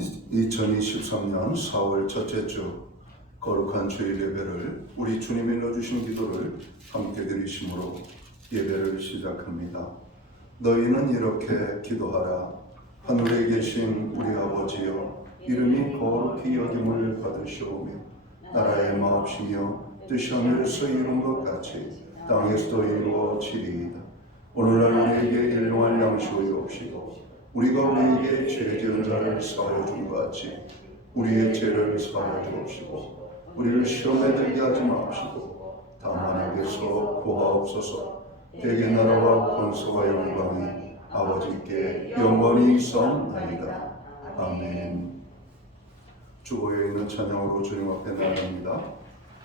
2023년 4월 첫째 주 거룩한 주일 예배를 우리 주님이 일러주신 기도를 함께 드리심으로 예배를 시작합니다. 너희는 이렇게 기도하라. 하늘에 계신 우리 아버지여, 이름이 거룩히 여김을 받으시오며 나라의 마옵시며 뜻이 하늘에서 이룬 것 같이 땅에서도 이루어지리이다. 오늘날 우리에게 일용할 양식을 주옵시고 우리가 우리에게 죄 지은 자를 사하여 준 것 같이 우리의 죄를 사하여 주옵시고 우리를 시험에 들게 하지 마옵시고 다만 악에서 구하옵소서. 대개 나라와 권세와 영광이 아버지께 영원히 있사옵나이다. 아멘. 주보에 있는 찬양으로 주님 앞에 나갑니다.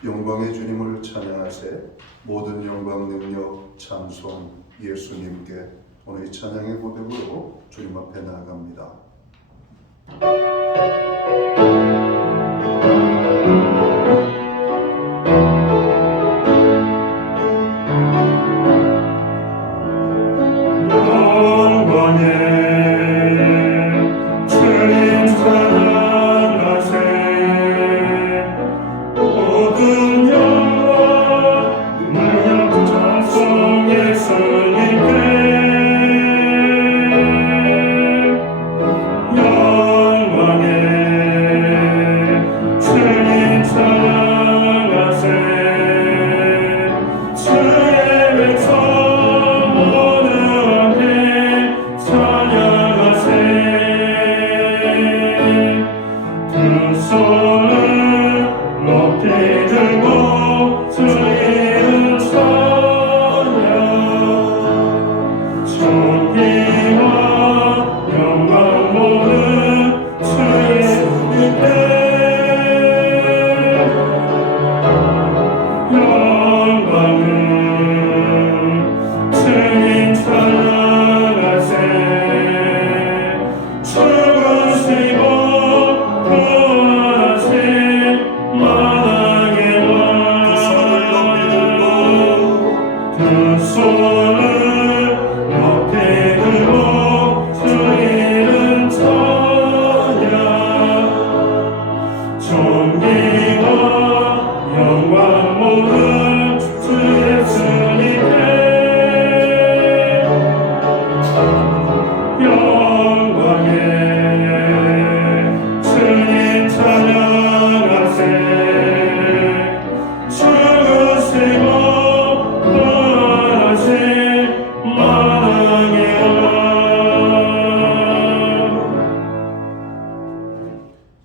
영광의 주님을 찬양하세. 모든 영광 능력 찬송 예수님께. 오늘 이 찬양의 고백으로 주님 앞에 나아갑니다.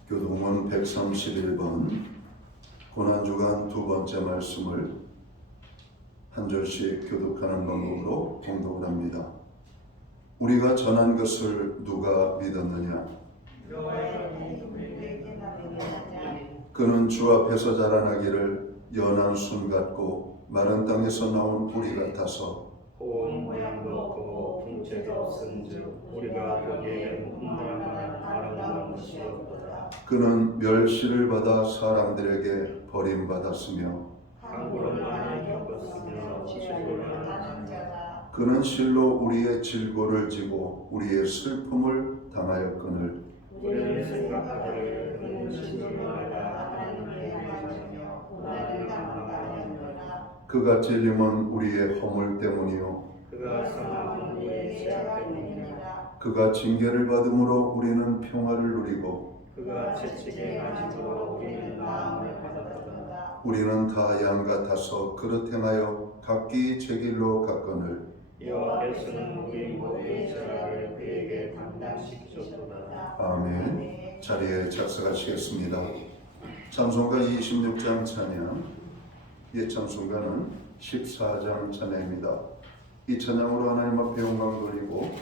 교동원 131번 고난주간 두 번째 말씀을 한 절씩 교독하는 방법으로 봉독을 합니다. 우리가 전한 것을 누가 믿었느냐? 그는 주 앞에서 자라나기를 연한 순 같고 마른 땅에서 나온 뿌리 같아서 온 모양도 없고 품체도 없은즉 우리가 보기에는 흠날 만한 아름다운 것이 없도다. 그는 멸시를 받아 사람들에게 버림받았으며 강구를 많이 겪었으며 질고를 당한 자다. 그는 실로 우리의 질고를 지고 우리의 슬픔을 당하였거늘 우리는 생각하기를 그는 진노마다 하나님께 맞으며 고난을 당한다 하였노라. 그가 찔림은 우리의 허물 때문이요 그가 상함은 우리의 죄악 때문이라. 그가 징계를 받음으로 우리는 평화를 누리고 그가 채찍에 맞음으로 우리는 마음을 받았도다. 우리는 다 양 같아서 그릇 행하여 각기 제 길로 갔거늘 여호와께서는 우리 모두의 죄악을 그에게 담당시키셨도다. 아멘. 자리에 착석하시겠습니다. 찬송가 26장 찬양, 옛 찬송가는 14장 찬양입니다. 이 찬양으로 하나님 앞에 영광 돌리고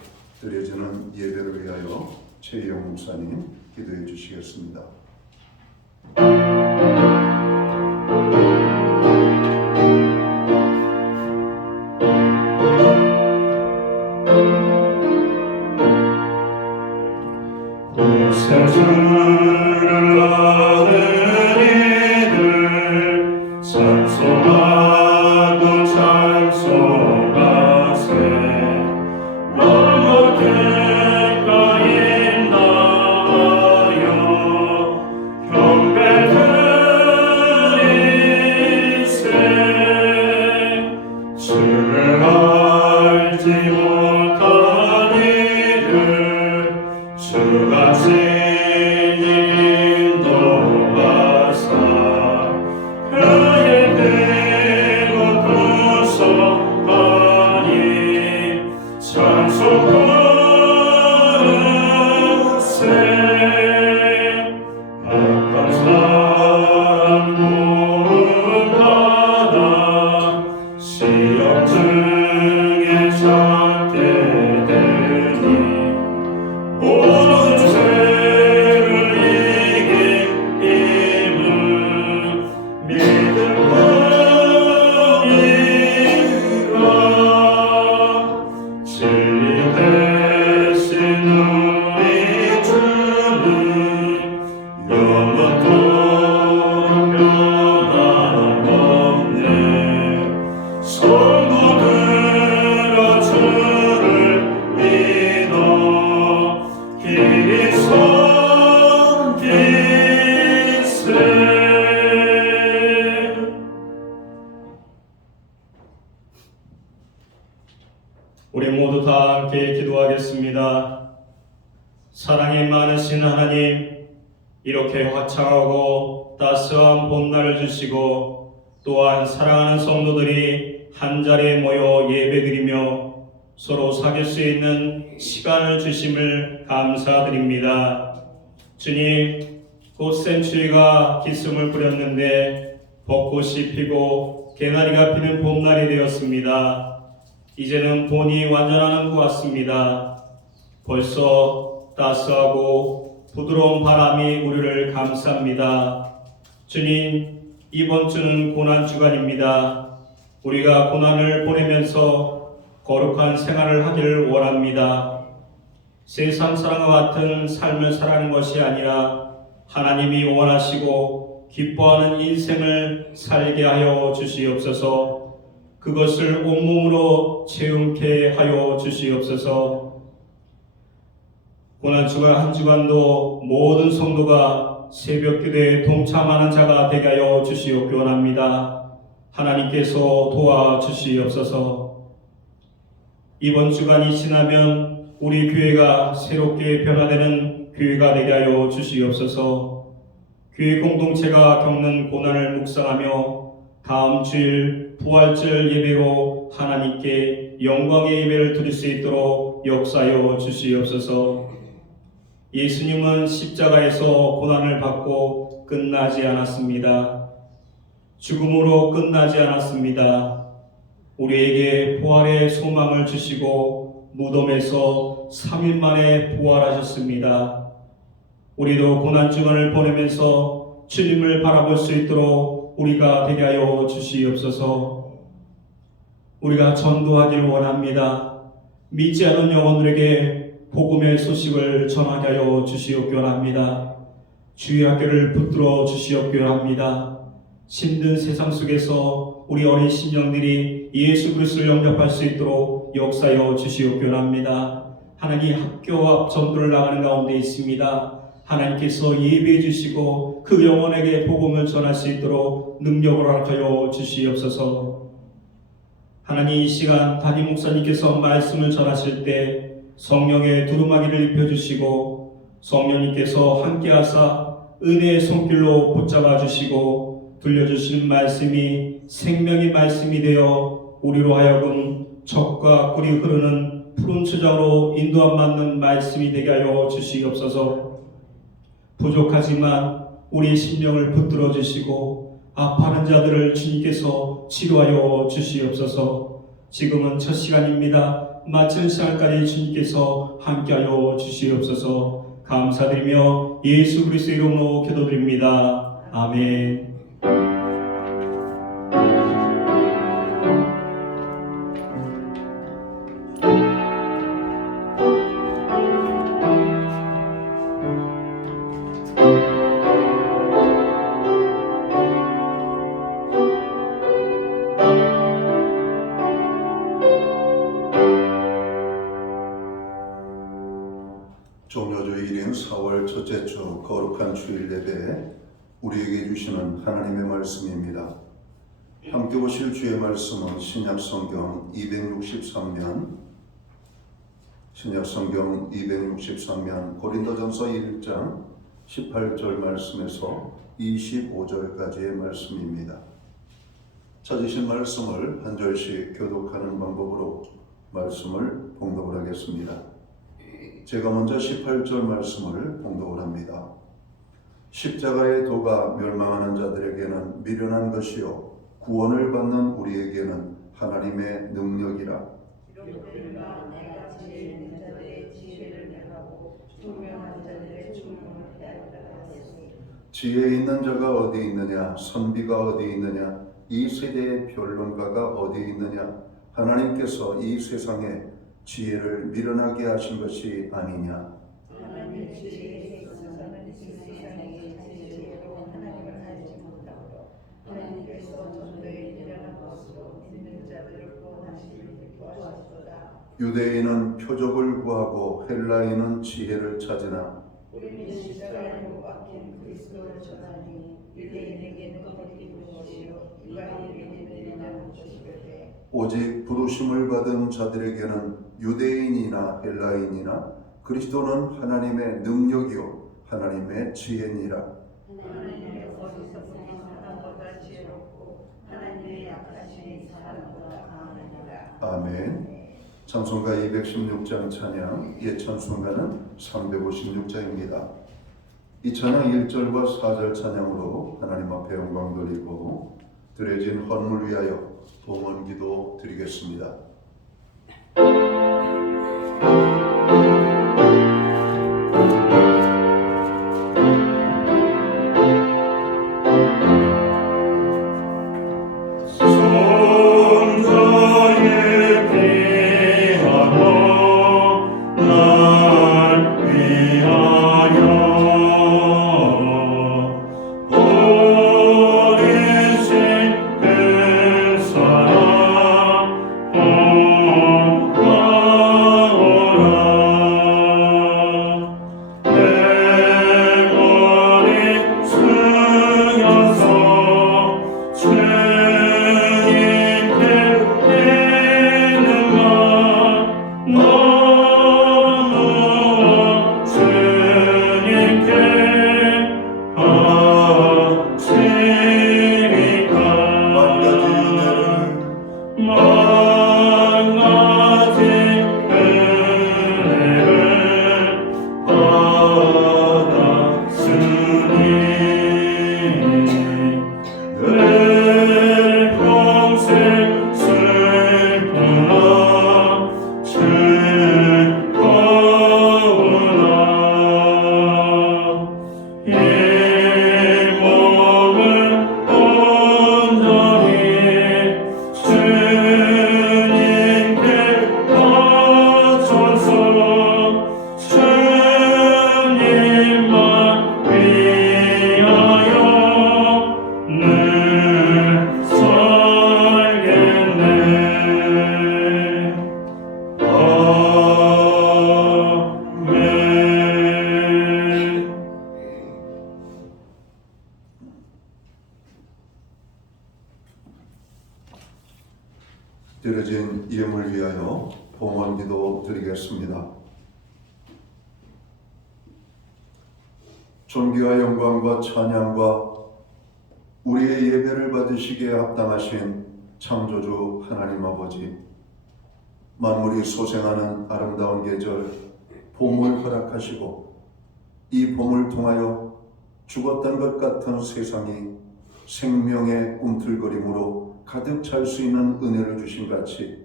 드려지는 예배를 위하여 최희영 목사님 기도해 주시겠습니다. 세상을 아는 이들 찬송하고 찬송하세. 너무 가까이 나아야 우리 모두 다 함께 기도하겠습니다. 사랑이 많으신 하나님, 이렇게 화창하고 따스한 봄날을 주시고 또한 사랑하는 성도들이 한자리에 모여 예배드리며 서로 사귈 수 있는 시간을 주심을 감사드립니다. 주님, 꽃샘추위가 기승을 부렸는데 벚꽃이 피고 개나리가 피는 봄날이 되었습니다. 이제는 봄이 완전하는 것 같습니다. 벌써 따스하고 부드러운 바람이 우리를 감쌉니다. 주님, 이번 주는 고난주간입니다. 우리가 고난을 보내면서 거룩한 생활을 하기를 원합니다. 세상 사람과 같은 삶을 살아가는 것이 아니라 하나님이 원하시고 기뻐하는 인생을 살게 하여 주시옵소서. 그것을 온몸으로 체험케 하여 주시옵소서. 고난주간 한 주간도 모든 성도가 새벽기도에 동참하는 자가 되게 하여 주시옵기 원합니다. 하나님께서 도와주시옵소서. 이번 주간이 지나면 우리 교회가 새롭게 변화되는 교회가 되게 하여 주시옵소서. 교회 공동체가 겪는 고난을 묵상하며 다음 주일 부활절 예배로 하나님께 영광의 예배를 드릴 수 있도록 역사하여 주시옵소서. 예수님은 십자가에서 고난을 받고 끝나지 않았습니다. 죽음으로 끝나지 않았습니다. 우리에게 부활의 소망을 주시고 무덤에서 3일 만에 부활하셨습니다. 우리도 고난주간을 보내면서 주님을 바라볼 수 있도록 우리가 되게 하여 주시옵소서. 우리가 전도하기를 원합니다. 믿지 않은 영혼들에게 복음의 소식을 전하게 하여 주시옵기 원합니다. 주의 학교를 붙들어 주시옵기 원합니다. 힘든 세상 속에서 우리 어린 심령들이 예수 그리스도를 영접할 수 있도록 역사하여 주시옵기 원합니다. 하나님, 학교 앞 전도를 나가는 가운데 있습니다. 하나님께서 예배해 주시고 그 영혼에게 복음을 전할 수 있도록 능력을 허락하여 주시옵소서. 하나님, 이 시간 담임 목사님께서 말씀을 전하실 때 성령의 두루마기를 입혀주시고 성령님께서 함께하사 은혜의 손길로 붙잡아 주시고 들려주시는 말씀이 생명의 말씀이 되어 우리로 하여금 젖과 꿀이 흐르는 푸른 초장으로 인도함 받는 말씀이 되게 하여 주시옵소서. 부족하지만 우리 심령을 붙들어 주시고 아파하는 자들을 주님께서 치료하여 주시옵소서. 지금은 첫 시간입니다. 마칠 시간까지 주님께서 함께하여 주시옵소서. 감사드리며 예수 그리스도 이름으로 기도드립니다. 아멘. 종료주일인 4월 첫째 주 거룩한 주일 예배, 우리에게 주시는 하나님의 말씀입니다. 함께 보실 주의 말씀은 신약성경 263면 신약성경 263면 고린도전서 1장 18절 말씀에서 25절까지의 말씀입니다. 찾으신 말씀을 한 절씩 교독하는 방법으로 말씀을 봉독을 하겠습니다. 제가 먼저 18절 말씀을 봉독을 합니다. 십자가의 도가 멸망하는 자들에게는 미련한 것이요 구원을 받는 우리에게는 하나님의 능력이라. 기록되리라. 내가 지혜 있는 자들의 지혜를 mer하고 총명한 자들의 총명을 빼앗으라 하였으니. 지혜 있는 자가 어디 있느냐, 선비가 어디 있느냐, 이 세대의 변론가가 어디 있느냐. 하나님께서 이 세상에 지혜를 미련하게 하신 것이 아니냐. 하나님의 지혜에 있어서는 이 세상의 지혜로 하나님을 알지 못하고 하나님께서 전도에 미련한 것으로 믿는 자들을 구원하시기를 구하셨도다. 유대인은 표적을 구하고 헬라인은 지혜를 찾으나 우리는 십자가에 못 박힌 그리스도를 전하니 유대인에게는 거짓된 것이요 이방인에게는 미련한 것이거든. 오직 부르심을 받은 자들에게는 유대인이나 헬라인이나 그리스도는 하나님의 능력이요 하나님의 지혜니라. 하나님의 어리석음이 사람보다 지혜롭고 하나님의 약하심이 사람보다 강하니라. 아멘. 찬송가 216장 찬양, 옛 찬송가는 356장입니다. 이 찬양 1절과 4절 찬양으로 하나님 앞에 영광 돌리고 드려진 헌물 위하여 봉헌 기도 드리겠습니다. 드려진 이름을 위하여 봉헌 기도 드리겠습니다. 존귀와 영광과 찬양과 우리의 예배를 받으시기에 합당하신 창조주 하나님 아버지, 만물이 소생하는 아름다운 계절 봄을 허락하시고 이 봄을 통하여 죽었던 것 같은 세상이 생명의 꿈틀거림으로 가득 찰 수 있는 은혜를 주신 같이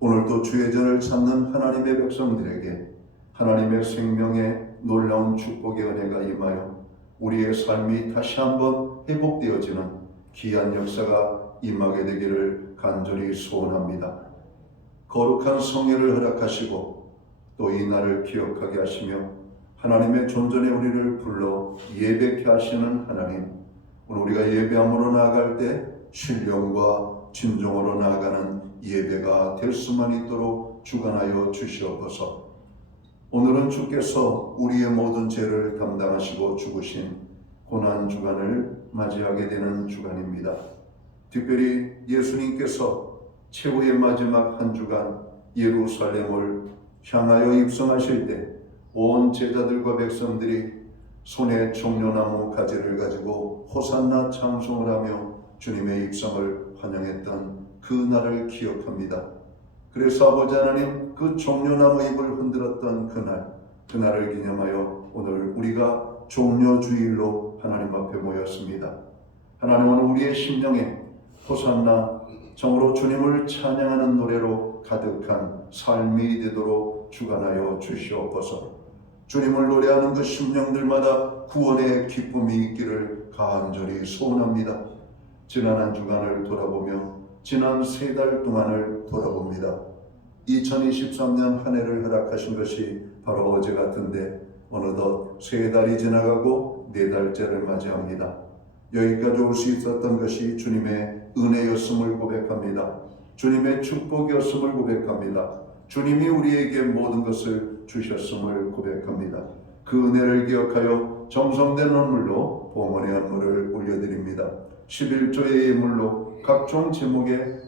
오늘도 주의 전을 찾는 하나님의 백성들에게 하나님의 생명의 놀라운 축복의 은혜가 임하여 우리의 삶이 다시 한번 회복되어지는 귀한 역사가 임하게 되기를 간절히 소원합니다. 거룩한 성회를 허락하시고 또 이 날을 기억하게 하시며 하나님의 존전에 우리를 불러 예배케 하시는 하나님, 오늘 우리가 예배함으로 나아갈 때 신령과 진정으로 나아가는 예배가 될 수만 있도록 주관하여 주시옵소서. 오늘은 주께서 우리의 모든 죄를 담당하시고 죽으신 고난 주간을 맞이하게 되는 주간입니다. 특별히 예수님께서 최후의 마지막 한 주간 예루살렘을 향하여 입성하실 때 온 제자들과 백성들이 손에 종려나무 가지를 가지고 호산나 찬송을 하며 주님의 입성을 환영했던 그 날을 기억합니다. 그래서 아버지 하나님, 그 종려나무 잎을 흔들었던 그날을 기념하여 오늘 우리가 종려주일로 하나님 앞에 모였습니다. 하나님, 오늘 우리의 심령에 호산나, 정으로 주님을 찬양하는 노래로 가득한 삶이 되도록 주관하여 주시옵소서. 주님을 노래하는 그 심령들마다 구원의 기쁨이 있기를 간절히 소원합니다. 지난 한 주간을 돌아보며 지난 3달 동안을 돌아봅니다. 2023년 한 해를 허락하신 것이 바로 어제 같은데 어느덧 3달이 지나가고 4달째를 맞이합니다. 여기까지 올 수 있었던 것이 주님의 은혜였음을 고백합니다. 주님의 축복이었음을 고백합니다. 주님이 우리에게 모든 것을 주셨음을 고백합니다. 그 은혜를 기억하여 정성된 헌물로 봉헌의 헌물을 올려드립니다. 11조의 예물로, 각종 제목의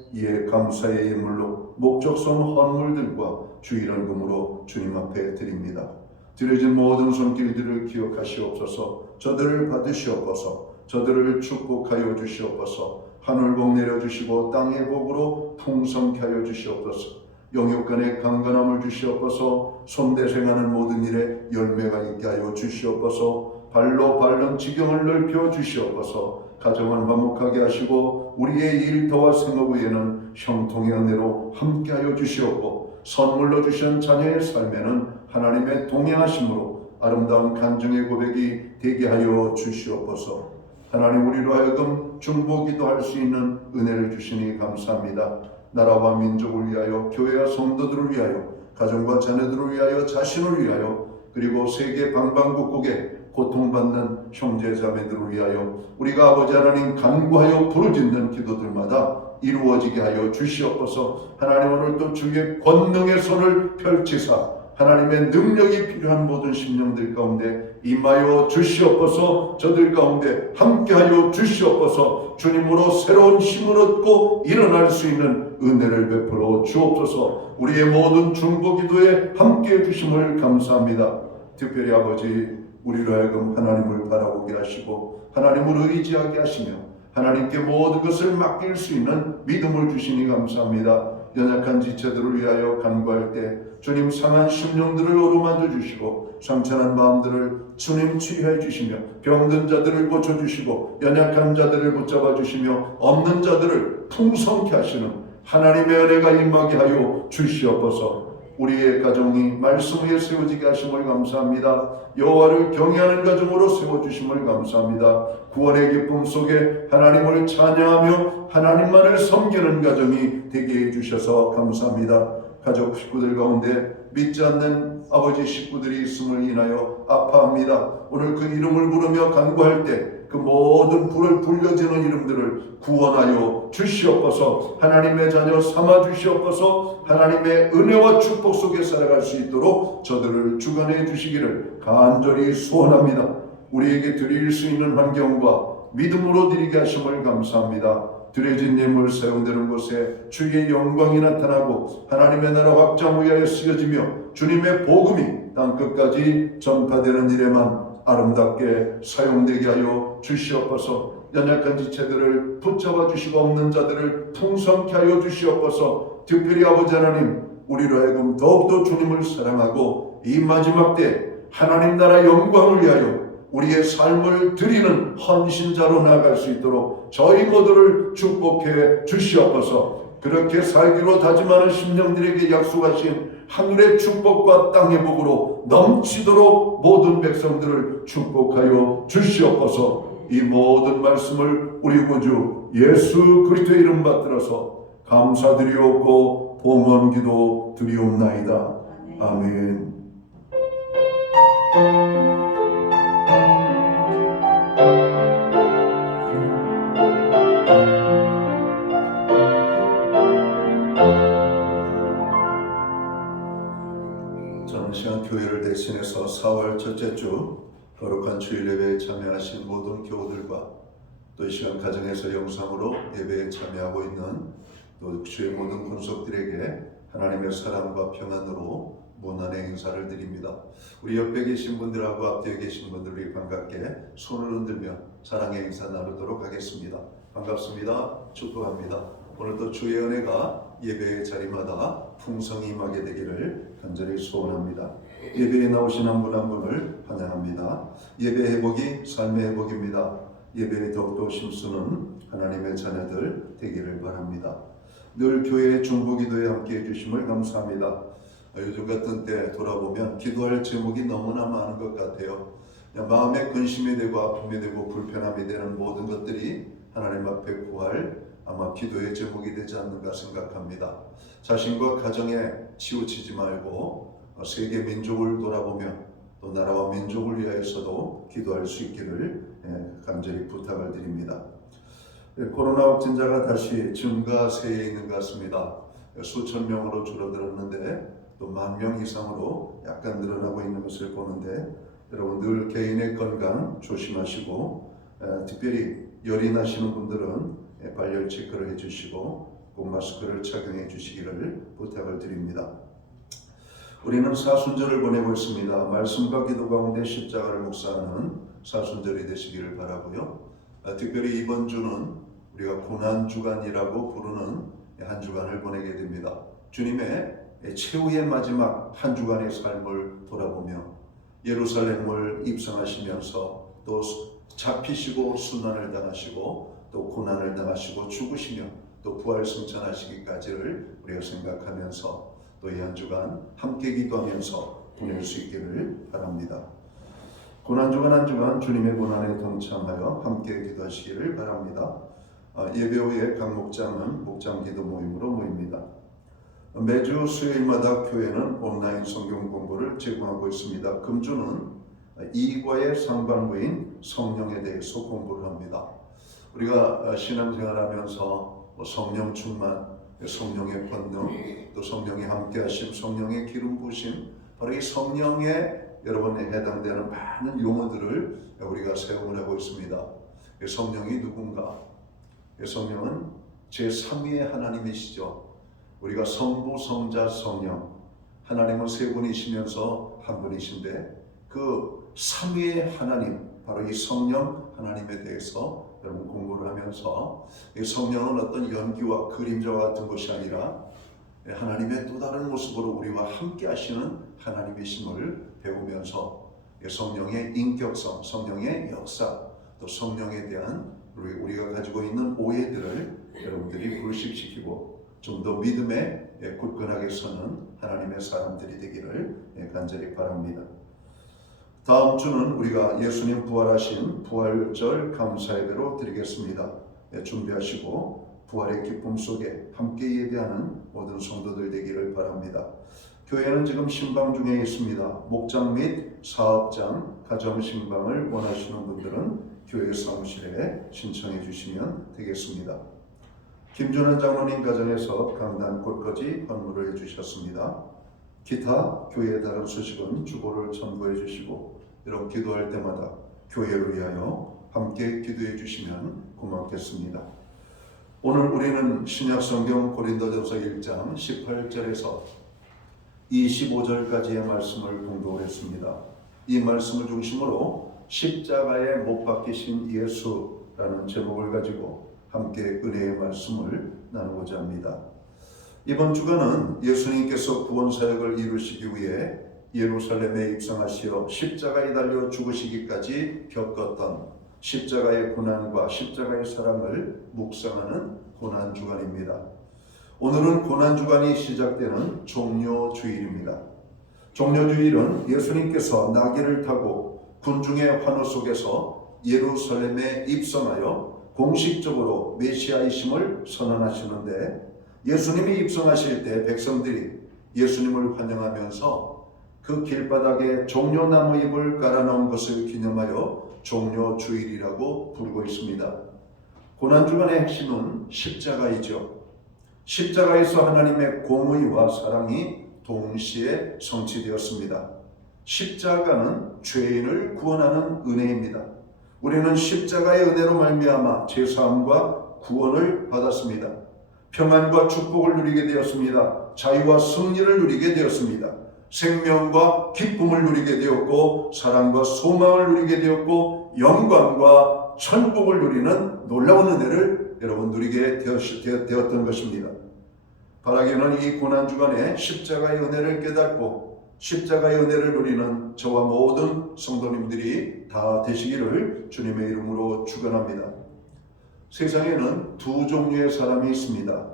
감사의 예물로, 목적성 헌물들과 주일헌금으로 주님 앞에 드립니다. 드려진 모든 손길들을 기억하시옵소서. 저들을 받으시옵소서. 저들을 축복하여 주시옵소서. 하늘복 내려주시고 땅의 복으로 풍성케 하여 주시옵소서. 영육간의 강건함을 주시옵소서. 손대생하는 모든 일에 열매가 있게 하여 주시옵소서. 발로 밟는 지경을 넓혀 주시옵소서. 가정은 화목하게 하시고 우리의 일터와 생업 위에는 형통의 은혜로 함께하여 주시옵고, 선물로 주신 자녀의 삶에는 하나님의 동행하심으로 아름다운 간증의 고백이 되게 하여 주시옵소서. 하나님, 우리로 하여금 중보기도 할 수 있는 은혜를 주시니 감사합니다. 나라와 민족을 위하여, 교회와 성도들을 위하여, 가정과 자녀들을 위하여, 자신을 위하여, 그리고 세계 방방곡곡에 고통받는 형제자매들을 위하여 우리가 아버지 하나님 간구하여 부르짖는 기도들마다 이루어지게 하여 주시옵소서. 하나님, 오늘도 주의 권능의 손을 펼치사 하나님의 능력이 필요한 모든 심령들 가운데 임하여 주시옵소서. 저들 가운데 함께하여 주시옵소서. 주님으로 새로운 힘을 얻고 일어날 수 있는 은혜를 베풀어 주옵소서. 우리의 모든 중보기도에 함께해 주심을 감사합니다. 특별히 아버지, 우리로 하여금 하나님을 바라보게 하시고 하나님을 의지하게 하시며 하나님께 모든 것을 맡길 수 있는 믿음을 주시니 감사합니다. 연약한 지체들을 위하여 간구할 때 주님, 상한 심령들을 어루만져 주시고 상처난 마음들을 주님 치유해 주시며 병든 자들을 고쳐주시고 연약한 자들을 붙잡아 주시며 없는 자들을 풍성케 하시는 하나님의 은혜가 임하게 하여 주시옵소서. 우리의 가정이 말씀 위에 세워지게 하심을 감사합니다. 여호와를 경외하는 가정으로 세워주심을 감사합니다. 구원의 기쁨 속에 하나님을 찬양하며 하나님만을 섬기는 가정이 되게 해주셔서 감사합니다. 가족 식구들 가운데 믿지 않는 아버지 식구들이 있음을 인하여 아파합니다. 오늘 그 이름을 부르며 간구할 때 그 모든 불을 불려지는 이름들을 구원하여 주시옵소서. 하나님의 자녀 삼아 주시옵소서. 하나님의 은혜와 축복 속에 살아갈 수 있도록 저들을 주관해 주시기를 간절히 소원합니다. 우리에게 드릴 수 있는 환경과 믿음으로 드리게 하심을 감사합니다. 드려진 예물 세운되는 곳에 주의 영광이 나타나고 하나님의 나라 확장 위하여 쓰여지며 주님의 복음이 땅끝까지 전파되는 일에만 아름답게 사용되게 하여 주시옵소서. 연약한 지체들을 붙잡아 주시고 없는 자들을 풍성케 하여 주시옵소서. 특별히 아버지 하나님, 우리로 하여금 더욱더 주님을 사랑하고 이 마지막 때 하나님 나라 영광을 위하여 우리의 삶을 드리는 헌신자로 나아갈 수 있도록 저희 모두를 축복해 주시옵소서. 그렇게 살기로 다짐하는 심령들에게 약속하신 하늘의 축복과 땅의 복으로 넘치도록 모든 백성들을 축복하여 주시옵소서. 이 모든 말씀을 우리 구주 예수 그리스도의 이름 받들어서 감사드리옵고 봉헌기도 드리옵나이다. 아멘. 저는 시간 교회를 대신해서 4월 첫째 주 거룩한 주일 예배에 참여하신 모든 교우들과 또 이 시간 가정에서 영상으로 예배에 참여하고 있는 또 주의 모든 군속들에게 하나님의 사랑과 평안으로 문안의 인사를 드립니다. 우리 옆에 계신 분들하고 앞뒤에 계신 분들이 반갑게 손을 흔들며 사랑의 인사 나누도록 하겠습니다. 반갑습니다. 축복합니다. 오늘도 주의 은혜가 예배의 자리마다 풍성히 임하게 되기를 간절히 소원합니다. 예배에 나오신 한 분 한 분을 환영합니다. 예배 회복이 삶의 회복입니다. 예배에 더욱더 힘쓰는 하나님의 자녀들 되기를 바랍니다. 늘 교회의 중보기도에 함께 해주심을 감사합니다. 요즘 같은 때 돌아보면 기도할 제목이 너무나 많은 것 같아요. 마음에 근심이 되고 아픔이 되고 불편함이 되는 모든 것들이 하나님 앞에 구할 아마 기도의 제목이 되지 않는가 생각합니다. 자신과 가정에 치우치지 말고 세계 민족을 돌아보며 또 나라와 민족을 위하여서도 기도할 수 있기를 간절히 부탁을 드립니다. 코로나 확진자가 다시 증가세에 있는 것 같습니다. 수천 명으로 줄어들었는데 또 10,000명 이상으로 약간 늘어나고 있는 것을 보는데 여러분 늘 개인의 건강 조심하시고 특별히 열이 나시는 분들은 발열 체크를 해주시고 꼭 마스크를 착용해 주시기를 부탁을 드립니다. 우리는 사순절을 보내고 있습니다. 말씀과 기도 가운데 십자가를 묵상하는 사순절이 되시기를 바라고요. 특별히 이번 주는 우리가 고난주간이라고 부르는 한 주간을 보내게 됩니다. 주님의 최후의 마지막 한 주간의 삶을 돌아보며 예루살렘을 입성하시면서 또 잡히시고 순환을 당하시고 또 고난을 당하시고 죽으시며 또 부활 승천하시기까지를 우리가 생각하면서 또 이 한 주간 함께 기도하면서 보낼 수 있기를 바랍니다. 고난주간 한 주간 주님의 고난에 동참하여 함께 기도하시기를 바랍니다. 예배 후에 각 목장은 목장 기도 모임으로 모입니다. 매주 수요일마다 교회는 온라인 성경 공부를 제공하고 있습니다. 금주는 2과의 상반부인 성령에 대해서 공부를 합니다. 우리가 신앙생활하면서 성령 충만, 성령의 권능, 또 성령이 함께하심, 성령의 기름 부으심, 바로 이 성령에 여러분에 해당되는 많은 용어들을 우리가 사용을 하고 있습니다. 성령이 누군가? 성령은 제3위의 하나님이시죠. 우리가 성부, 성자, 성령, 하나님은 세 분이시면서 한 분이신데 그 3위의 하나님, 바로 이 성령 하나님에 대해서 여러분 공부를 하면서 이 성령은 어떤 연기와 그림자와 같은 것이 아니라 하나님의 또 다른 모습으로 우리와 함께 하시는 하나님이심을 배우면서 성령의 인격성, 성령의 역사, 또 성령에 대한 우리가 가지고 있는 오해들을 여러분들이 불식시키고 좀 더 믿음에 굳건하게 서는 하나님의 사람들이 되기를 간절히 바랍니다. 다음 주는 우리가 예수님 부활하신 부활절 감사예배로 드리겠습니다. 준비하시고 부활의 기쁨 속에 함께 예배하는 모든 성도들 되기를 바랍니다. 교회는 지금 신방 중에 있습니다. 목장 및 사업장, 가정 신방을 원하시는 분들은 교회 사무실에 신청해 주시면 되겠습니다. 김준환 장로님 가정에서 강단 꽃까지 헌물을 해주셨습니다. 기타 교회의 다른 소식은 주보를 첨부해 주시고 여러분 기도할 때마다 교회를 위하여 함께 기도해 주시면 고맙겠습니다. 오늘 우리는 신약성경 고린도전서 1장 18절에서 25절까지의 말씀을 공독했습니다. 이 말씀을 중심으로 십자가에 못 박히신 예수라는 제목을 가지고 함께 은혜의 말씀을 나누고자 합니다. 이번 주간은 예수님께서 구원사역을 이루시기 위해 예루살렘에 입성하시어 십자가에 달려 죽으시기까지 겪었던 십자가의 고난과 십자가의 사랑을 묵상하는 고난주간입니다. 오늘은 고난주간이 시작되는 종료주일입니다. 종료주일은 예수님께서 나귀를 타고 군중의 환호 속에서 예루살렘에 입성하여 공식적으로 메시아이심을 선언하시는데 예수님이 입성하실 때 백성들이 예수님을 환영하면서 그 길바닥에 종려나무 잎을 깔아놓은 것을 기념하여 종려주일이라고 부르고 있습니다. 고난주간의 핵심은 십자가이죠. 십자가에서 하나님의 공의와 사랑이 동시에 성취되었습니다. 십자가는 죄인을 구원하는 은혜입니다. 우리는 십자가의 은혜로 말미암아 죄사함과 구원을 받았습니다. 평안과 축복을 누리게 되었습니다. 자유와 승리를 누리게 되었습니다. 생명과 기쁨을 누리게 되었고 사랑과 소망을 누리게 되었고 영광과 천국을 누리는 놀라운 은혜를 여러분 누리게 되었던 것입니다. 바라기는 이 고난주간에 십자가의 은혜를 깨닫고 십자가의 은혜를 누리는 저와 모든 성도님들이 다 되시기를 주님의 이름으로 축원합니다. 세상에는 두 종류의 사람이 있습니다.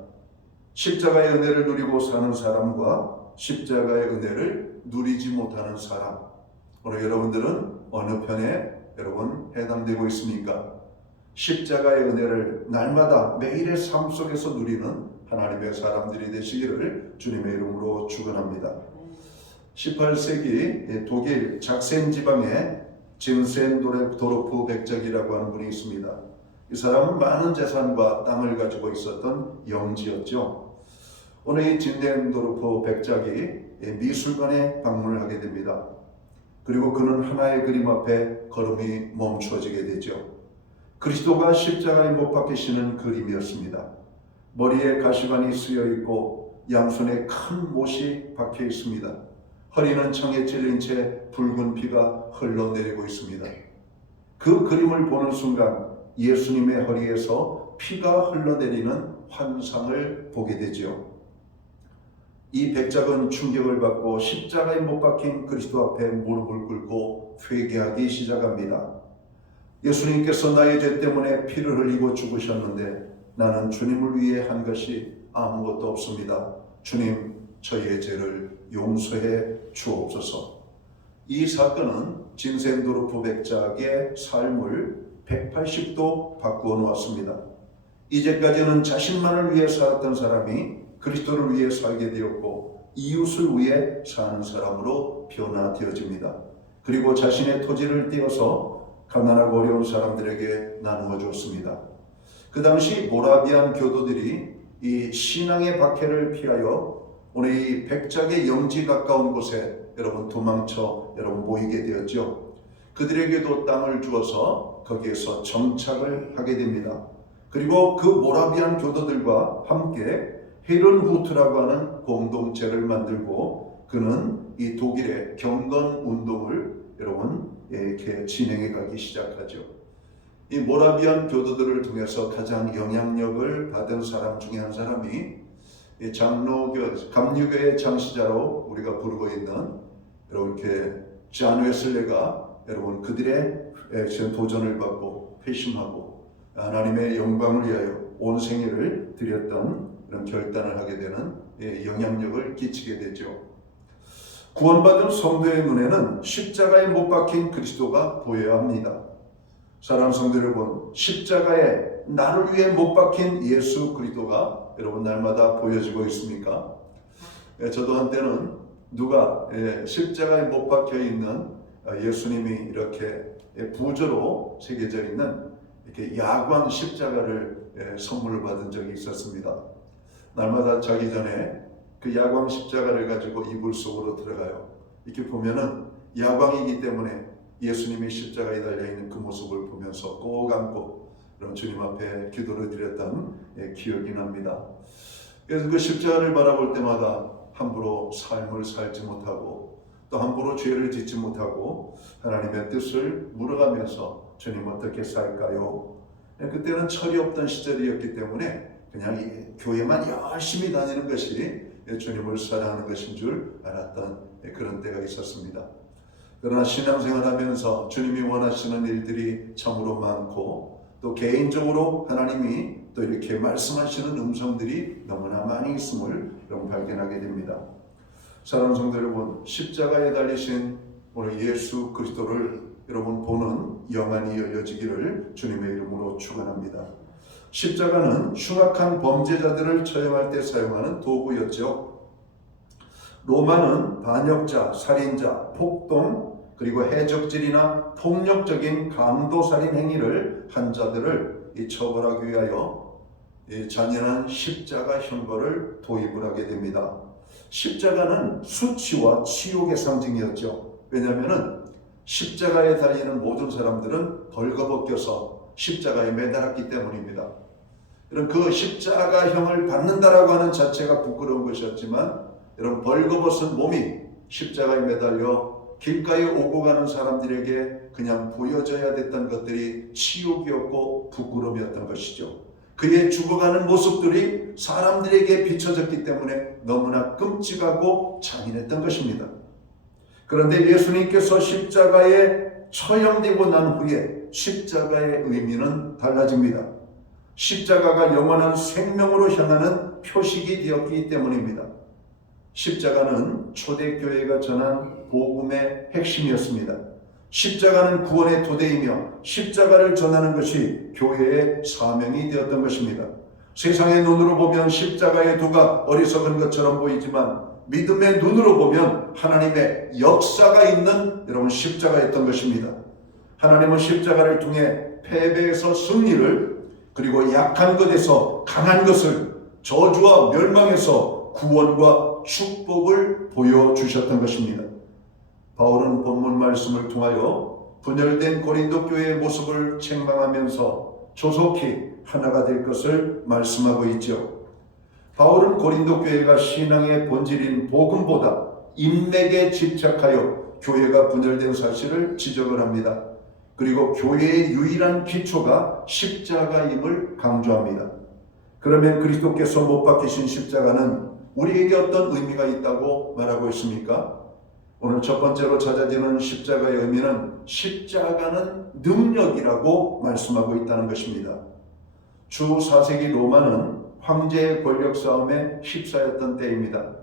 십자가의 은혜를 누리고 사는 사람과 십자가의 은혜를 누리지 못하는 사람. 오늘 여러분들은 어느 편에 여러분 해당되고 있습니까? 십자가의 은혜를 날마다 매일의 삶 속에서 누리는 하나님의 사람들이 되시기를 주님의 이름으로 축원합니다. 18세기 독일 작센 지방에 진센도르프 백작이라고 하는 분이 있습니다. 이 사람은 많은 재산과 땅을 가지고 있었던 영지였죠. 오늘 이 진센도르프 백작이 미술관에 방문을 하게 됩니다. 그리고 그는 하나의 그림 앞에 걸음이 멈추어지게 되죠. 그리스도가 십자가에 못 박히시는 그림이었습니다. 머리에 가시관이 쓰여 있고 양손에 큰 못이 박혀 있습니다. 허리는 창에 찔린 채 붉은 피가 흘러내리고 있습니다. 그 그림을 보는 순간 예수님의 허리에서 피가 흘러내리는 환상을 보게 되죠. 이 백작은 충격을 받고 십자가에 못 박힌 그리스도 앞에 무릎을 꿇고 회개하기 시작합니다. 예수님께서 나의 죄 때문에 피를 흘리고 죽으셨는데 나는 주님을 위해 한 것이 아무것도 없습니다. 주님, 저의 죄를 용서해 주옵소서. 이 사건은 진센도르프 백작의 삶을 180도 바꾸어 놓았습니다. 이제까지는 자신만을 위해 살았던 사람이 그리스도를 위해 살게 되었고 이웃을 위해 사는 사람으로 변화되어집니다. 그리고 자신의 토지를 떼어서 가난하고 어려운 사람들에게 나누어 주었습니다. 그 당시 모라비안 교도들이 이 신앙의 박해를 피하여 오늘 이 백작의 영지 가까운 곳에 여러분 도망쳐 여러분 모이게 되었죠. 그들에게도 땅을 주어서 거기에서 정착을 하게 됩니다. 그리고 그 모라비안 교도들과 함께 헤른후트라고 하는 공동체를 만들고 그는 이 독일의 경건 운동을 여러분 이렇게 진행해 가기 시작하죠. 이 모라비안 교도들을 통해서 가장 영향력을 받은 사람 중에 한 사람이 장로교, 감리교의 장시자로 우리가 부르고 있는 이렇게 잔 웨슬레가 여러분 그들의 도전을 받고 회심하고 하나님의 영광을 위하여 온 생애를 드렸던 그런 결단을 하게 되는 영향력을 끼치게 되죠. 구원받은 성도의 눈에는 십자가에 못 박힌 그리스도가 보여야 합니다. 사랑하는 성도 여러분, 십자가에 나를 위해 못 박힌 예수 그리스도가 여러분 날마다 보여지고 있습니까? 저도 한때는 누가 십자가에 못 박혀 있는 예수님이 이렇게 부조로 새겨져 있는 이렇게 야광 십자가를 선물을 받은 적이 있었습니다. 날마다 자기 전에 그 야광 십자가를 가지고 이불 속으로 들어가요. 이렇게 보면은 야광이기 때문에 예수님이 십자가에 달려있는 그 모습을 보면서 꼭 안고 그런 주님 앞에 기도를 드렸던 기억이 납니다. 그래서 그 십자가를 바라볼 때마다 함부로 삶을 살지 못하고 또 함부로 죄를 짓지 못하고 하나님의 뜻을 물어가면서 주님 어떻게 살까요? 그때는 철이 없던 시절이었기 때문에 그냥 이 교회만 열심히 다니는 것이 주님을 사랑하는 것인 줄 알았던 그런 때가 있었습니다. 그러나 신앙생활하면서 주님이 원하시는 일들이 참으로 많고 또 개인적으로 하나님이 또 이렇게 말씀하시는 음성들이 너무나 많이 있음을 여러분 발견하게 됩니다. 사랑하는 성도 여러분, 십자가에 달리신 오늘 예수 그리스도를 여러분 보는 영안이 열려지기를 주님의 이름으로 축원합니다. 십자가는 흉악한 범죄자들을 처형할 때 사용하는 도구였죠. 로마는 반역자, 살인자, 폭동, 그리고 해적질이나 폭력적인 강도살인 행위를 한 자들을 처벌하기 위하여 잔인한 십자가 형벌을 도입을 하게 됩니다. 십자가는 수치와 치욕의 상징이었죠. 왜냐하면 십자가에 달리는 모든 사람들은 벌거벗겨서 십자가에 매달았기 때문입니다. 여러분 그 십자가형을 받는다라고 하는 자체가 부끄러운 것이었지만 여러분 벌거벗은 몸이 십자가에 매달려 길가에 오고 가는 사람들에게 그냥 보여져야 됐던 것들이 치욕이었고 부끄러움이었던 것이죠. 그의 죽어가는 모습들이 사람들에게 비춰졌기 때문에 너무나 끔찍하고 잔인했던 것입니다. 그런데 예수님께서 십자가에 처형되고 난 후에 십자가의 의미는 달라집니다. 십자가가 영원한 생명으로 향하는 표식이 되었기 때문입니다. 십자가는 초대교회가 전한 복음의 핵심이었습니다. 십자가는 구원의 토대이며 십자가를 전하는 것이 교회의 사명이 되었던 것입니다. 세상의 눈으로 보면 십자가의 도가 어리석은 것처럼 보이지만 믿음의 눈으로 보면 하나님의 역사가 있는 여러분 십자가였던 것입니다. 하나님은 십자가를 통해 패배에서 승리를, 그리고 약한 것에서 강한 것을, 저주와 멸망에서 구원과 축복을 보여주셨던 것입니다. 바울은 본문 말씀을 통하여 분열된 고린도 교회의 모습을 책망하면서 조속히 하나가 될 것을 말씀하고 있죠. 바울은 고린도 교회가 신앙의 본질인 복음보다 인맥에 집착하여 교회가 분열된 사실을 지적을 합니다. 그리고 교회의 유일한 기초가 십자가임을 강조합니다. 그러면 그리스도께서 못 박히신 십자가는 우리에게 어떤 의미가 있다고 말하고 있습니까? 오늘 첫 번째로 찾아지는 십자가의 의미는 십자가는 능력이라고 말씀하고 있다는 것입니다. 주 4세기 로마는 황제의 권력 싸움에 휩싸였던 때입니다.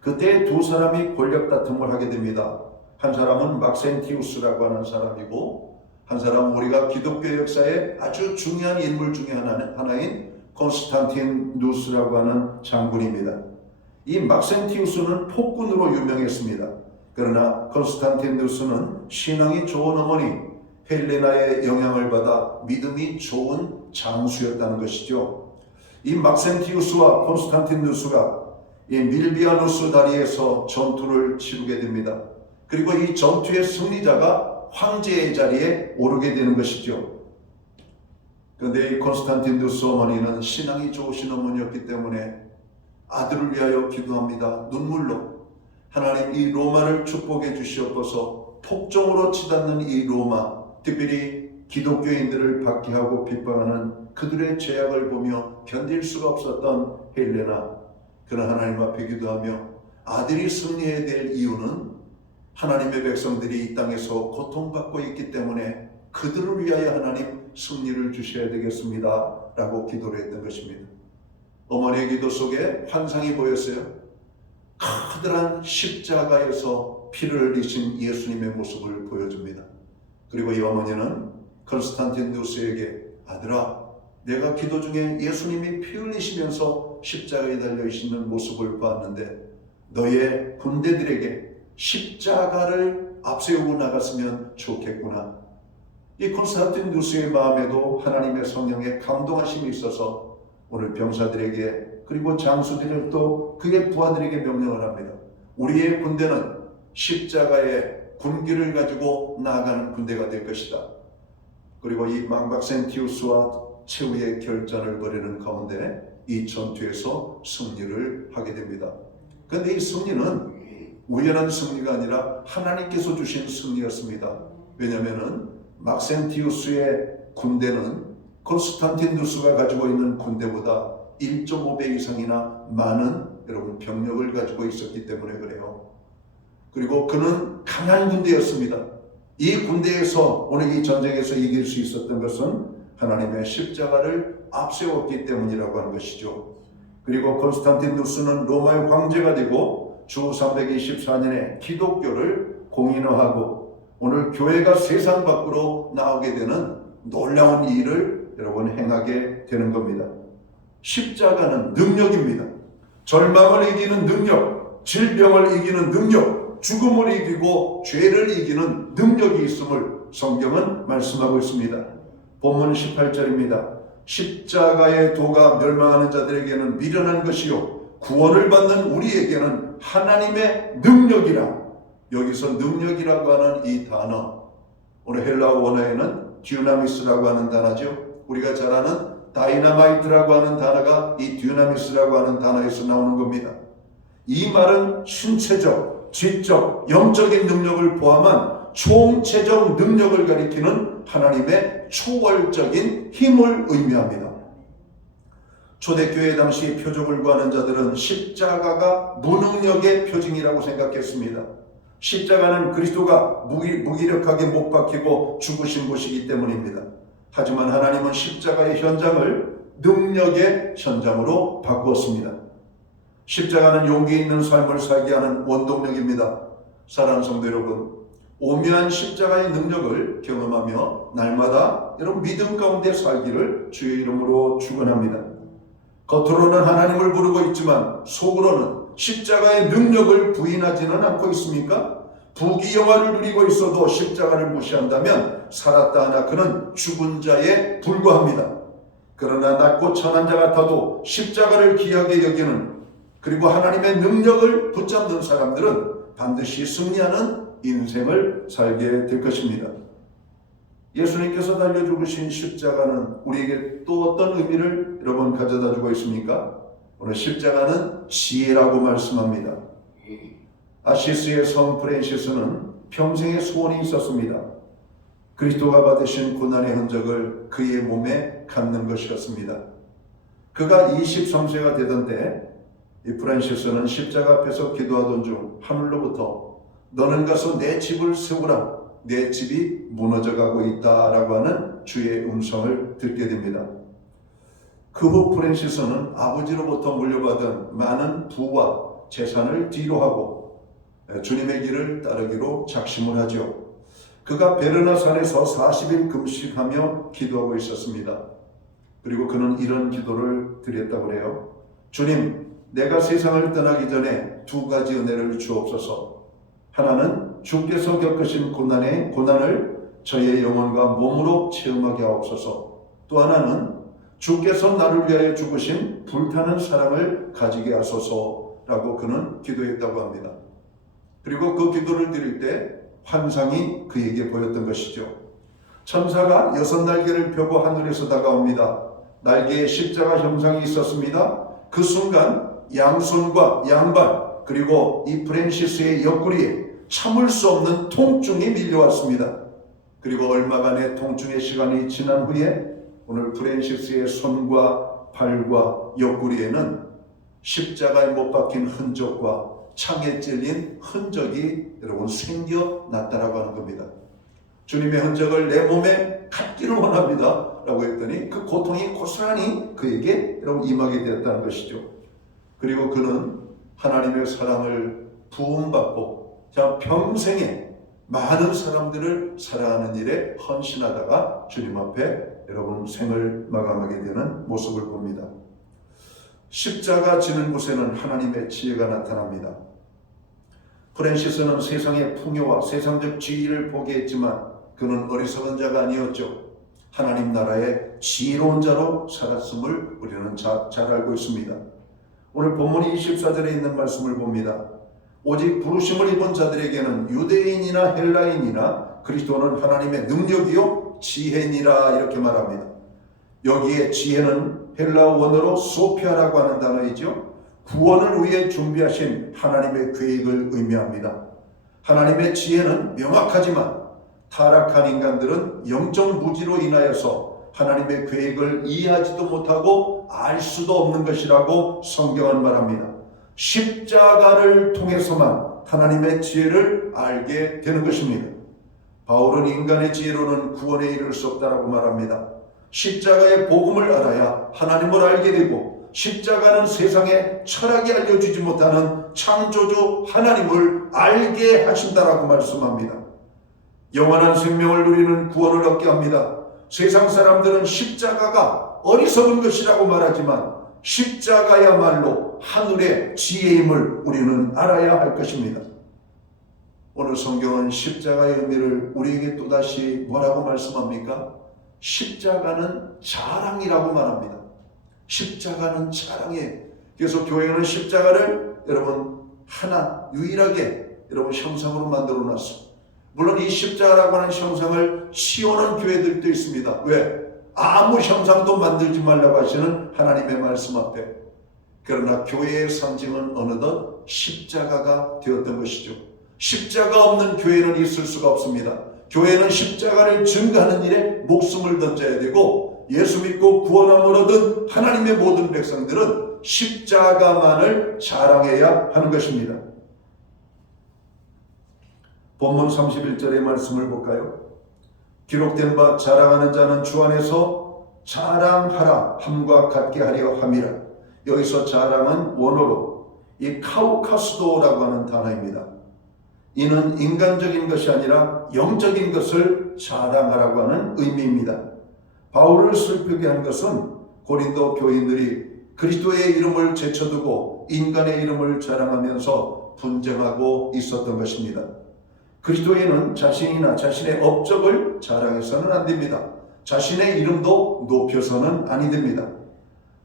그때 두 사람이 권력 다툼을 하게 됩니다. 한 사람은 막센티우스라고 하는 사람이고, 한 사람은 우리가 기독교 역사의 아주 중요한 인물 중에 하나인 콘스탄티누스라고 하는 장군입니다. 이 막센티우스는 폭군으로 유명했습니다. 그러나 콘스탄티누스는 신앙이 좋은 어머니 헬레나의 영향을 받아 믿음이 좋은 장수였다는 것이죠. 이 막센티우스와 콘스탄티누스가 이 밀비아누스 다리에서 전투를 치르게 됩니다. 그리고 이 전투의 승리자가 황제의 자리에 오르게 되는 것이죠. 그런데 이 콘스탄티누스 어머니는 신앙이 좋으신 어머니였기 때문에 아들을 위하여 기도합니다. 눈물로 하나님 이 로마를 축복해 주시옵소서. 폭정으로 치닫는 이 로마, 특별히 기독교인들을 박해하고 핍박하는 그들의 죄악을 보며 견딜 수가 없었던 헬레나, 그런 하나님 앞에 기도하며 아들이 승리해야 될 이유는 하나님의 백성들이 이 땅에서 고통받고 있기 때문에 그들을 위하여 하나님 승리를 주셔야 되겠습니다 라고 기도를 했던 것입니다. 어머니의 기도 속에 환상이 보였어요. 커다란 십자가에서 피를 흘리신 예수님의 모습을 보여줍니다. 그리고 이 어머니는 콘스탄티누스에게 아들아, 내가 기도 중에 예수님이 피 흘리시면서 십자가에 달려있는 모습을 봤는데 너의 군대들에게 십자가를 앞세우고 나갔으면 좋겠구나. 이 콘스탄티누스의 마음에도 하나님의 성령의 감동하심이 있어서 오늘 병사들에게 그리고 장수들을 또 그의 부하들에게 명령을 합니다. 우리의 군대는 십자가의 군기를 가지고 나아가는 군대가 될 것이다. 그리고 이 막센티우스와 최후의 결전을 벌이는 가운데 이 전투에서 승리를 하게 됩니다. 그런데 이 승리는 우연한 승리가 아니라 하나님께서 주신 승리였습니다. 왜냐하면 막센티우스의 군대는 콘스탄티누스가 가지고 있는 군대보다 1.5배 이상이나 많은 여러분 병력을 가지고 있었기 때문에 그래요. 그리고 그는 강한 군대였습니다. 이 군대에서 오늘 이 전쟁에서 이길 수 있었던 것은 하나님의 십자가를 앞세웠기 때문이라고 하는 것이죠. 그리고 콘스탄티누스는 로마의 황제가 되고 주 324년에 기독교를 공인화하고 오늘 교회가 세상 밖으로 나오게 되는 놀라운 일을 여러분 행하게 되는 겁니다. 십자가는 능력입니다. 절망을 이기는 능력, 질병을 이기는 능력, 죽음을 이기고 죄를 이기는 능력이 있음을 성경은 말씀하고 있습니다. 본문 18절입니다. 십자가의 도가 멸망하는 자들에게는 미련한 것이요 구원을 받는 우리에게는 하나님의 능력이라. 여기서 능력이라고 하는 이 단어, 오늘 헬라어 원어에는 듀나미스라고 하는 단어죠. 우리가 잘 아는 다이나마이트라고 하는 단어가 이 듀나미스라고 하는 단어에서 나오는 겁니다. 이 말은 신체적, 지적, 영적인 능력을 포함한 총체적 능력을 가리키는 하나님의 초월적인 힘을 의미합니다. 초대교회 당시 표적을 구하는 자들은 십자가가 무능력의 표징이라고 생각했습니다. 십자가는 그리스도가 무기력하게 못 박히고 죽으신 곳이기 때문입니다. 하지만 하나님은 십자가의 현장을 능력의 현장으로 바꾸었습니다. 십자가는 용기 있는 삶을 살게 하는 원동력입니다. 사랑하는 성도 여러분, 오묘한 십자가의 능력을 경험하며 날마다 여러분 믿음 가운데 살기를 주의 이름으로 축원합니다. 겉으로는 하나님을 부르고 있지만 속으로는 십자가의 능력을 부인하지는 않고 있습니까? 부귀영화를 누리고 있어도 십자가를 무시한다면 살았다 하나 그는 죽은 자에 불과합니다. 그러나 낮고 천한 자 같아도 십자가를 귀하게 여기는, 그리고 하나님의 능력을 붙잡는 사람들은 반드시 승리하는 인생을 살게 될 것입니다. 예수님께서 달려 죽으신 십자가는 우리에게 또 어떤 의미를 여러분 가져다 주고 있습니까? 오늘 십자가는 지혜라고 말씀합니다. 아시스의 성 프란시스는 평생의 소원이 있었습니다. 그리스도가 받으신 고난의 흔적을 그의 몸에 갖는 것이었습니다. 그가 23세가 되던 때 이 프란시스는 십자가 앞에서 기도하던 중 하늘로부터 너는 가서 내 집을 세우라, 내 집이 무너져가고 있다라고 하는 주의 음성을 듣게 됩니다. 그 후 프란시스는 아버지로부터 물려받은 많은 부와 재산을 뒤로하고 주님의 길을 따르기로 작심을 하죠. 그가 베르나산에서 40일 금식하며 기도하고 있었습니다. 그리고 그는 이런 기도를 드렸다고 해요. 주님, 내가 세상을 떠나기 전에 두 가지 은혜를 주옵소서. 하나는 주께서 겪으신 고난을 저의 영혼과 몸으로 체험하게 하옵소서. 또 하나는 주께서 나를 위하여 죽으신 불타는 사랑을 가지게 하소서라고 그는 기도했다고 합니다. 그리고 그 기도를 드릴 때 환상이 그에게 보였던 것이죠. 천사가 6날개를 펴고 하늘에서 다가옵니다. 날개에 십자가 형상이 있었습니다. 그 순간 양손과 양발 그리고 이 프란시스의 옆구리에 참을 수 없는 통증이 밀려왔습니다. 그리고 얼마간의 통증의 시간이 지난 후에 오늘 프란시스의 손과 발과 옆구리에는 십자가에 못 박힌 흔적과 창에 찔린 흔적이 여러분 생겨났다라고 하는 겁니다. 주님의 흔적을 내 몸에 갖기를 원합니다 라고 했더니 그 고통이 고스란히 그에게 여러분 임하게 되었다는 것이죠. 그리고 그는 하나님의 사랑을 부음받고 평생에 많은 사람들을 사랑하는 일에 헌신하다가 주님 앞에 여러분 생을 마감하게 되는 모습을 봅니다. 십자가 지는 곳에는 하나님의 지혜가 나타납니다. 프란시스는 세상의 풍요와 세상적 지위를 포기했지만 그는 어리석은 자가 아니었죠. 하나님 나라의 지혜로운 자로 살았음을 우리는 잘 알고 있습니다. 오늘 본문 24절에 있는 말씀을 봅니다. 오직 부르심을 입은 자들에게는 유대인이나 헬라인이나 그리스도는 하나님의 능력이요 지혜니라 이렇게 말합니다. 여기에 지혜는 헬라어 원어로 소피아라고 하는 단어이죠. 구원을 위해 준비하신 하나님의 계획을 의미합니다. 하나님의 지혜는 명확하지만 타락한 인간들은 영적 무지로 인하여서 하나님의 계획을 이해하지도 못하고 알 수도 없는 것이라고 성경은 말합니다. 십자가를 통해서만 하나님의 지혜를 알게 되는 것입니다. 바울은 인간의 지혜로는 구원에 이를 수 없다라고 말합니다. 십자가의 복음을 알아야 하나님을 알게 되고 십자가는 세상에 철학이 알려주지 못하는 창조주 하나님을 알게 하신다라고 말씀합니다. 영원한 생명을 누리는 구원을 얻게 합니다. 세상 사람들은 십자가가 어리석은 것이라고 말하지만 십자가야말로 하늘의 지혜임을 우리는 알아야 할 것입니다. 오늘 성경은 십자가의 의미를 우리에게 또다시 뭐라고 말씀합니까? 십자가는 자랑이라고 말합니다. 십자가는 자랑이에요. 그래서 교회는 십자가를 여러분 하나 유일하게 여러분 형상으로 만들어 놨습니다. 물론 이 십자가라고 하는 형상을 치우는 교회들도 있습니다. 왜? 아무 형상도 만들지 말라고 하시는 하나님의 말씀 앞에. 그러나 교회의 상징은 어느덧 십자가가 되었던 것이죠. 십자가 없는 교회는 있을 수가 없습니다. 교회는 십자가를 증거하는 일에 목숨을 던져야 되고, 예수 믿고 구원함을 얻은 하나님의 모든 백성들은 십자가만을 자랑해야 하는 것입니다. 본문 31절의 말씀을 볼까요? 기록된 바 자랑하는 자는 주 안에서 자랑하라 함과 같게 하려 함이라. 여기서 자랑은 원어로 이 카우카스도라고 하는 단어입니다. 이는 인간적인 것이 아니라 영적인 것을 자랑하라고 하는 의미입니다. 바울을 슬프게 한 것은 고린도 교인들이 그리스도의 이름을 제쳐두고 인간의 이름을 자랑하면서 분쟁하고 있었던 것입니다. 그리스도인은 자신이나 자신의 업적을 자랑해서는 안 됩니다. 자신의 이름도 높여서는 아니 됩니다.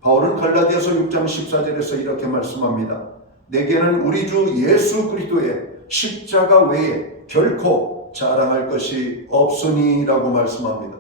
바울은 갈라디아서 6장 14절에서 이렇게 말씀합니다. 내게는 우리 주 예수 그리스도의 십자가 외에 결코 자랑할 것이 없으니 라고 말씀합니다.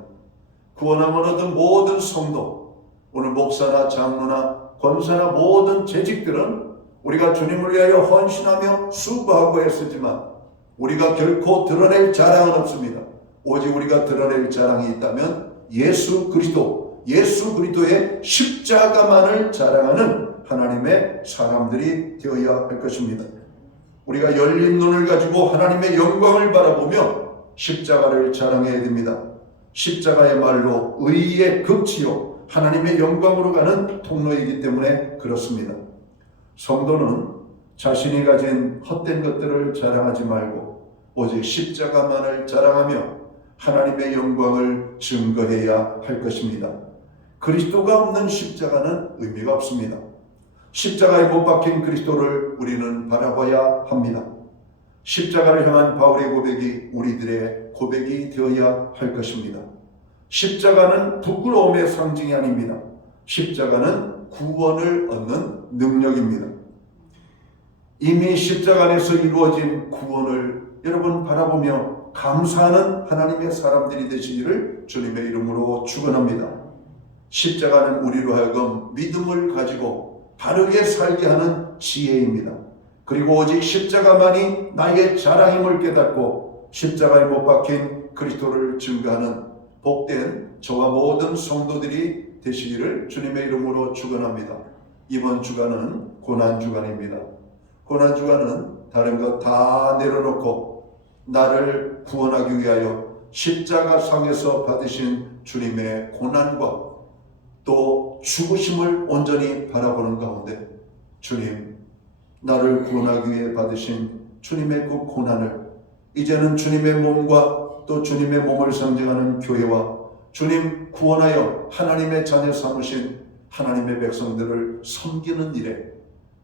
구원함을 얻은 모든 성도, 오늘 목사나 장로나 권사나 모든 재직들은 우리가 주님을 위하여 헌신하며 수고하고 애쓰지만 우리가 결코 드러낼 자랑은 없습니다. 오직 우리가 드러낼 자랑이 있다면 예수 그리스도의 십자가만을 자랑하는 하나님의 사람들이 되어야 할 것입니다. 우리가 열린 눈을 가지고 하나님의 영광을 바라보며 십자가를 자랑해야 됩니다. 십자가야말로 의의 극치요 하나님의 영광으로 가는 통로이기 때문에 그렇습니다. 성도는 자신이 가진 헛된 것들을 자랑하지 말고 오직 십자가만을 자랑하며 하나님의 영광을 증거해야 할 것입니다. 그리스도가 없는 십자가는 의미가 없습니다. 십자가에 못 박힌 그리스도를 우리는 바라봐야 합니다. 십자가를 향한 바울의 고백이 우리들의 고백이 되어야 할 것입니다. 십자가는 부끄러움의 상징이 아닙니다. 십자가는 구원을 얻는 능력입니다. 이미 십자가 안에서 이루어진 구원을 여러분 바라보며 감사하는 하나님의 사람들이 되시기를 주님의 이름으로 축원합니다. 십자가는 우리로 하여금 믿음을 가지고 바르게 살게 하는 지혜입니다. 그리고 오직 십자가만이 나의 자랑임을 깨닫고 십자가에 못 박힌 그리스도를 증거하는 복된 저와 모든 성도들이 되시기를 주님의 이름으로 축원합니다. 이번 주간은 고난주간입니다. 고난주간은 다른 것 다 내려놓고 나를 구원하기 위하여 십자가상에서 받으신 주님의 고난과 또 죽으심을 온전히 바라보는 가운데 주님, 나를 구원하기 위해 받으신 주님의 그 고난을 이제는 주님의 몸과 또 주님의 몸을 상징하는 교회와 주님 구원하여 하나님의 자녀 삼으신 하나님의 백성들을 섬기는 일에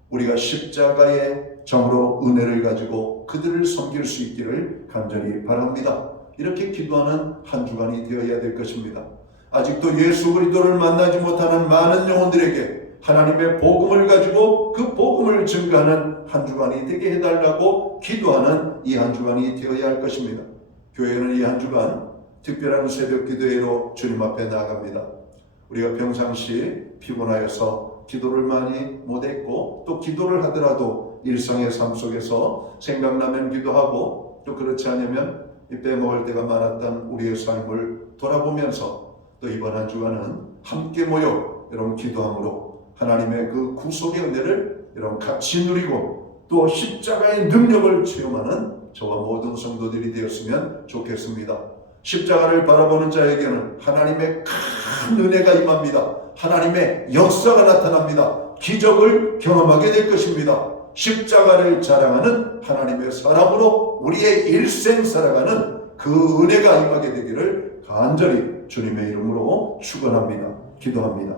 우리가 십자가의 정으로 은혜를 가지고 그들을 섬길 수 있기를 간절히 바랍니다. 이렇게 기도하는 한 주간이 되어야 될 것입니다. 아직도 예수 그리스도를 만나지 못하는 많은 영혼들에게 하나님의 복음을 가지고 그 복음을 증거하는 한 주간이 되게 해달라고 기도하는 이 한 주간이 되어야 할 것입니다. 교회는 이 한 주간 특별한 새벽 기도회로 주님 앞에 나아갑니다. 우리가 평상시 피곤하여서 기도를 많이 못했고 또 기도를 하더라도 일상의 삶 속에서 생각나면 기도하고 또 그렇지 않으면 빼먹을 때가 많았던 우리의 삶을 돌아보면서 또 이번 한 주간은 함께 모여 여러분 기도함으로 하나님의 그 구속의 은혜를 여러분 같이 누리고 또 십자가의 능력을 체험하는 저와 모든 성도들이 되었으면 좋겠습니다. 십자가를 바라보는 자에게는 하나님의 큰 은혜가 임합니다. 하나님의 역사가 나타납니다. 기적을 경험하게 될 것입니다. 십자가를 자랑하는 하나님의 사람으로 우리의 일생 살아가는 그 은혜가 임하게 되기를 간절히 주님의 이름으로 축원합니다. 기도합니다.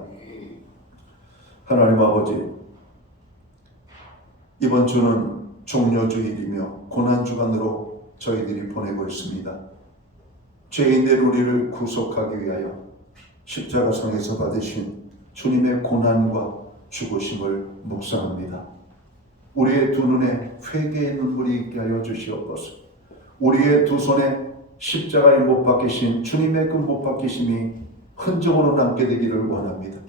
하나님 아버지, 이번 주는 종려주일이며 고난주간으로 저희들이 보내고 있습니다. 죄인된 우리를 구속하기 위하여 십자가상에서 받으신 주님의 고난과 죽으심을 묵상합니다. 우리의 두 눈에 회개의 눈물이 있게 하여 주시옵소서. 우리의 두 손에 십자가에 못 박히신 주님의 그 못 박히심이 흔적으로 남게 되기를 원합니다.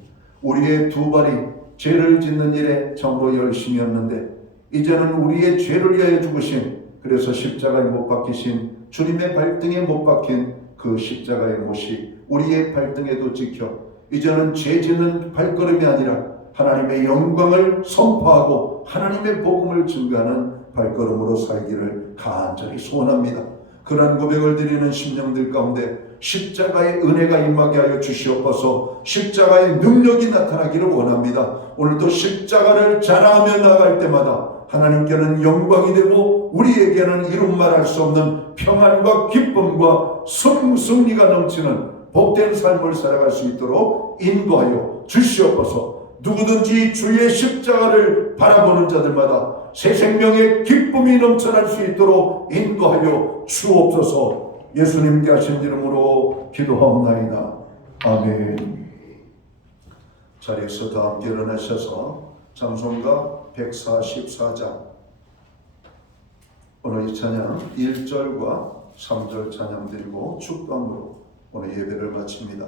우리의 두 발이 죄를 짓는 일에 전부 열심이었는데 이제는 우리의 죄를 위하여 죽으신, 그래서 십자가에 못 박히신 주님의 발등에 못 박힌 그 십자가의 못이 우리의 발등에도 찍혀 이제는 죄 짓는 발걸음이 아니라 하나님의 영광을 선포하고 하나님의 복음을 증거하는 발걸음으로 살기를 간절히 소원합니다. 그러한 고백을 드리는 심령들 가운데 십자가의 은혜가 임하게 하여 주시옵소서. 십자가의 능력이 나타나기를 원합니다. 오늘도 십자가를 자랑하며 나아갈 때마다 하나님께는 영광이 되고 우리에게는 이루 말할 수 없는 평안과 기쁨과 승리가 넘치는 복된 삶을 살아갈 수 있도록 인도하여 주시옵소서. 누구든지 주의 십자가를 바라보는 자들마다 새 생명의 기쁨이 넘쳐날 수 있도록 인도하여 주옵소서. 예수님께 하신 이름으로 기도하옵나이다. 아멘. 자리에서 다 함께 일어나셔서 찬송가 144장 오늘 이 찬양 1절과 3절 찬양 드리고 축감으로 오늘 예배를 마칩니다.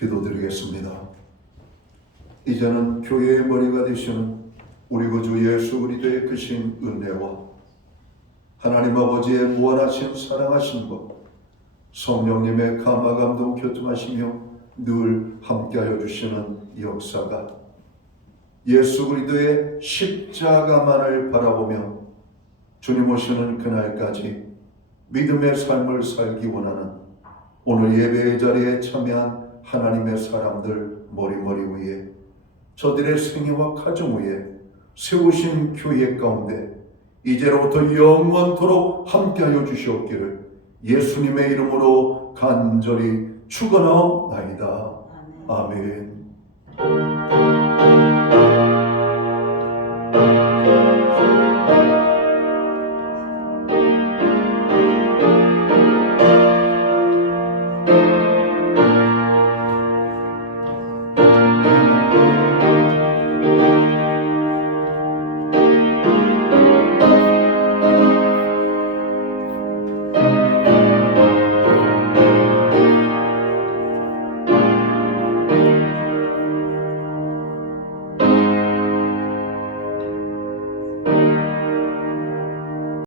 기도드리겠습니다. 이제는 교회의 머리가 되시는 우리 구주 예수 그리스도의 크신 은혜와 하나님 아버지의 무한하신 사랑하심과 성령님의 감화 감동 교통하시며 늘 함께하여 주시는 역사가 예수 그리스도의 십자가만을 바라보며 주님 오시는 그날까지 믿음의 삶을 살기 원하는 오늘 예배의 자리에 참여한 하나님의 사람들 머리머리 위에 저들의 생애와 가정 위에 세우신 교회 가운데 이제로부터 영원토록 함께하여 주시옵기를 예수님의 이름으로 간절히 축원하옵나이다. 아멘.